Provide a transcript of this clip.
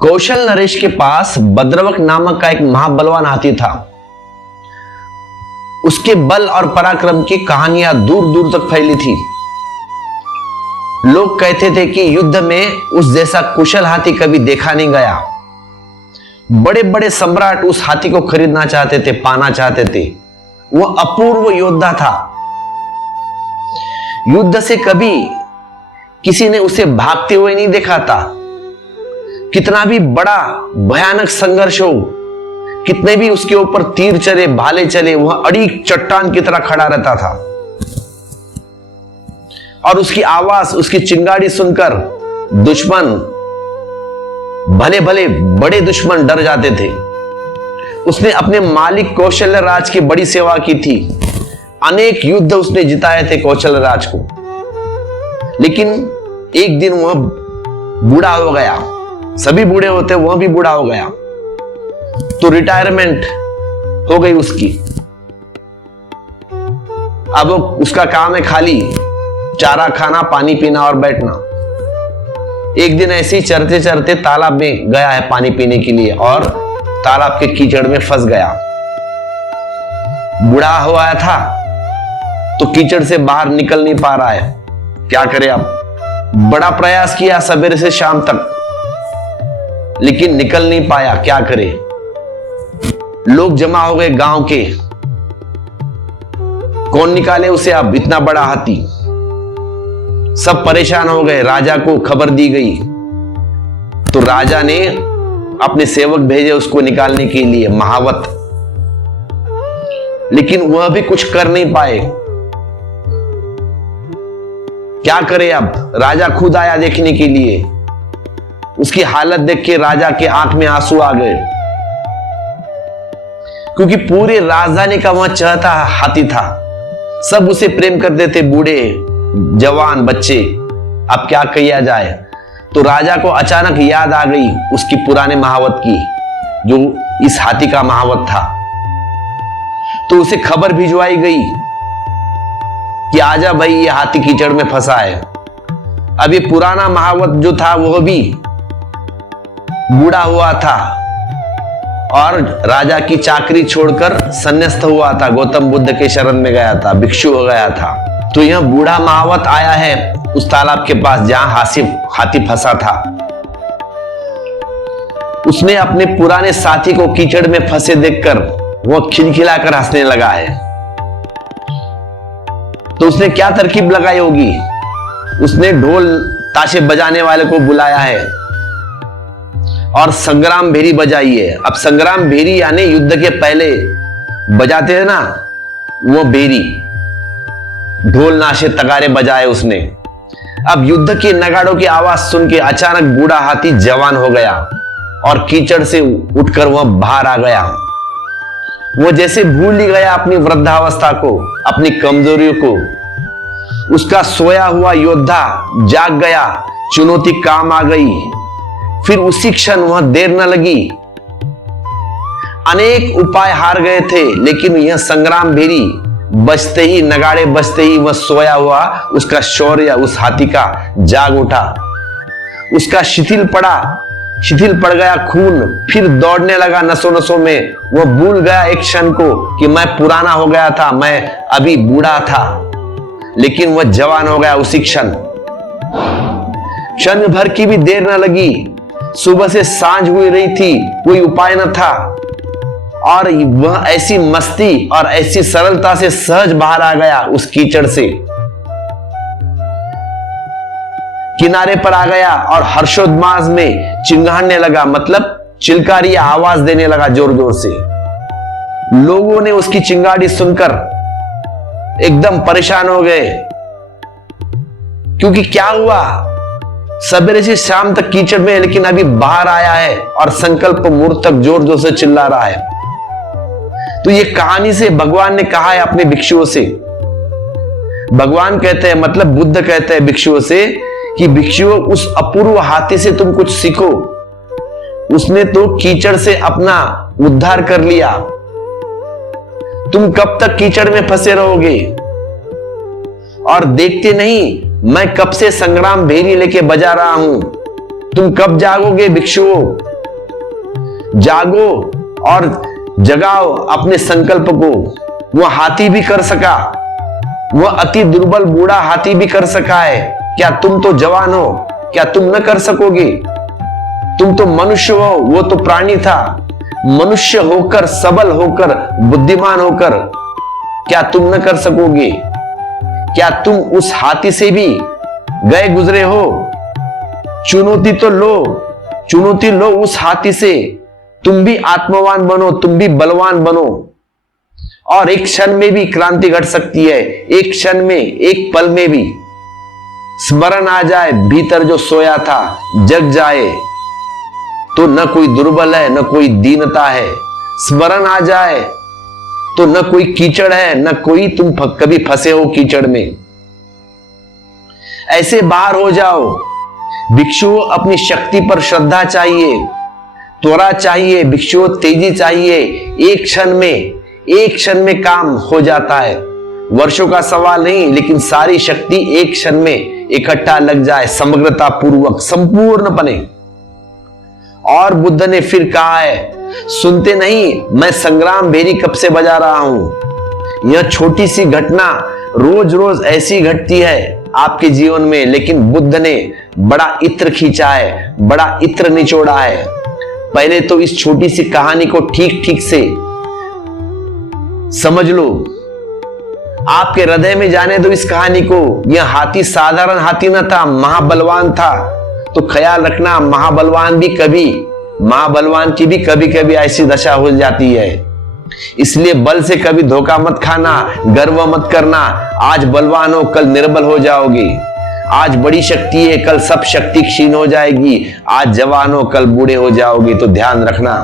कौशल नरेश के पास भद्रवक नामक का एक महाबलवान हाथी था। उसके बल और पराक्रम की कहानियां दूर दूर तक फैली थी। लोग कहते थे कि युद्ध में उस जैसा कुशल हाथी कभी देखा नहीं गया। बड़े बड़े सम्राट उस हाथी को खरीदना चाहते थे, पाना चाहते थे। वह अपूर्व योद्धा था। युद्ध से कभी किसी ने उसे भागते हुए नहीं देखा था। कितना भी बड़ा भयानक संघर्ष हो, कितने भी उसके ऊपर तीर चले, भाले चले, वह अड़ीक चट्टान की तरह खड़ा रहता था। और उसकी आवाज, उसकी चिंगाड़ी सुनकर दुश्मन, भले भले बड़े दुश्मन डर जाते थे। उसने अपने मालिक कौशल्य राज की बड़ी सेवा की थी। अनेक युद्ध उसने जिताए थे कौशल्य राज को। लेकिन एक दिन वह बूढ़ा हो गया। सभी बूढ़े होते, वह भी बूढ़ा हो गया। तो रिटायरमेंट हो गई उसकी। अब उसका काम है खाली चारा खाना, पानी पीना और बैठना। एक दिन ऐसे ही चरते चरते तालाब में गया है पानी पीने के लिए और तालाब के कीचड़ में फंस गया। बूढ़ा हुआ था तो कीचड़ से बाहर निकल नहीं पा रहा है। क्या करे अब? बड़ा प्रयास किया सवेरे से शाम तक, लेकिन निकल नहीं पाया। क्या करे? लोग जमा हो गए गांव के। कौन निकाले उसे अब, इतना बड़ा हाथी? सब परेशान हो गए। राजा को खबर दी गई तो राजा ने अपने सेवक भेजे उसको निकालने के लिए, महावत। लेकिन वह भी कुछ कर नहीं पाए। क्या करे अब? राजा खुद आया देखने के लिए। उसकी हालत देख के राजा के आंख में आंसू आ गए, क्योंकि पूरे राजधानी का वह चहता हाथी था। सब उसे प्रेम करते थे, बूढ़े, जवान, बच्चे। अब क्या किया जाए? तो राजा को अचानक याद आ गई उसकी पुराने महावत की, जो इस हाथी का महावत था। तो उसे खबर भिजवाई गई कि आजा भाई, ये हाथी कीचड़ में फंसा है। अब ये पुराना महावत जो था वह भी बूढ़ा हुआ था और राजा की चाकरी छोड़कर संन्यास्त हुआ था, गौतम बुद्ध के शरण में गया था, भिक्षु हो गया था। तो यह बूढ़ा महावत आया है उस तालाब के पास जहां हाथी फंसा था। उसने अपने पुराने साथी को कीचड़ में फंसे देखकर वह खिलखिलाकर हंसने लगा है। तो उसने क्या तरकीब लगाई होगी? उसने ढोल ताशे बजाने वाले को बुलाया है और संग्राम भेरी बजाई है। अब संग्राम भेरी यानी युद्ध के पहले बजाते हैं ना, वो भेरी, ढोल नाशे तगारे बजाए उसने। अब युद्ध के नगाड़ों की आवाज सुन के अचानक बूढ़ा हाथी जवान हो गया और कीचड़ से उठकर वह बाहर आ गया। वो जैसे भूल ही गया अपनी वृद्धावस्था को, अपनी कमजोरियों को। उसका सोया हुआ योद्धा जाग गया, चुनौती काम आ गई। फिर उसी क्षण वह देर न लगी। अनेक उपाय हार गए थे, लेकिन यह संग्राम भेरी बजते ही, नगाड़े बजते ही वह सोया हुआ उसका शौर्य उस हाथी का जाग उठा। उसका शिथिल पड़ गया खून, फिर दौड़ने लगा नसों नसों में। वह भूल गया एक क्षण को कि मैं पुराना हो गया था, मैं अभी बूढ़ा था, लेकिन वह जवान हो गया उसी क्षण। क्षण भर की भी देर न लगी। सुबह से सांझ हुई रही थी, कोई उपाय न था, और वह ऐसी मस्ती और ऐसी सरलता से सहज बाहर आ गया उस कीचड़ से। किनारे पर आ गया और हर्षोद्मास में चिंगाड़ने लगा, मतलब चिलकारी आवाज देने लगा जोर जोर से। लोगों ने उसकी चिंगाड़ी सुनकर एकदम परेशान हो गए, क्योंकि क्या हुआ? सवेरे से शाम तक कीचड़ में है, लेकिन अभी बाहर आया है और संकल्प मुहूर्त तक जोर जोर से चिल्ला रहा है। तो ये कहानी से भगवान ने कहा है अपने भिक्षुओं से। भगवान कहते हैं, मतलब बुद्ध कहते हैं भिक्षुओं से कि भिक्षुओं, उस अपूर्व हाथी से तुम कुछ सीखो। उसने तो कीचड़ से अपना उद्धार कर लिया। तुम कब तक कीचड़ में फंसे रहोगे? और देखते नहीं मैं कब से संग्राम भेरी लेके बजा रहा हूं। तुम कब जागोगे भिक्षुओं? जागो और जगाओ अपने संकल्प को। वह हाथी भी कर सका, वह अति दुर्बल बूढ़ा हाथी भी कर सका है। क्या तुम तो जवान हो, क्या तुम न कर सकोगे? तुम तो मनुष्य हो, वो तो प्राणी था। मनुष्य होकर, सबल होकर, बुद्धिमान होकर क्या तुम न कर सकोगे? क्या तुम उस हाथी से भी गए गुजरे हो? चुनौती तो लो, चुनौती लो उस हाथी से। तुम भी आत्मवान बनो, तुम भी बलवान बनो और एक क्षण में भी क्रांति घट सकती है। एक क्षण में, एक पल में भी स्मरण आ जाए, भीतर जो सोया था जग जाए, तो न कोई दुर्बल है, न कोई दीनता है। स्मरण आ जाए तो न कोई कीचड़ है, न कोई तुम कभी फंसे हो कीचड़ में। ऐसे बाहर हो जाओ। भिक्षुओं, अपनी शक्ति पर श्रद्धा चाहिए, त्वरा चाहिए, भिक्षुओं तेजी चाहिए। एक क्षण में काम हो जाता है। वर्षों का सवाल नहीं, लेकिन सारी शक्ति एक क्षण में इकट्ठा लग जाए, समग्रता पूर्वक, संपूर्णपने। और बुद्ध ने फिर कहा है, सुनते नहीं, मैं संग्राम भेरी कब से बजा रहा हूं। यह छोटी सी घटना रोज रोज ऐसी घटती है आपके जीवन में, लेकिन बुद्ध ने बड़ा इत्र खींचा है, बड़ा इत्र निचोड़ा है। पहले तो इस छोटी सी कहानी को ठीक ठीक से समझ लो, आपके हृदय में जाने दो इस कहानी को। यह हाथी साधारण हाथी न था, महाबलवान था। तो ख्याल रखना, महाबलवान की भी कभी कभी ऐसी दशा हो जाती है। इसलिए बल से कभी धोखा मत खाना, गर्व मत करना। आज बलवान हो, कल निर्बल हो जाओगे। आज बड़ी शक्ति है, कल सब शक्ति क्षीण हो जाएगी। आज जवान हो, कल बूढ़े हो जाओगे। तो ध्यान रखना।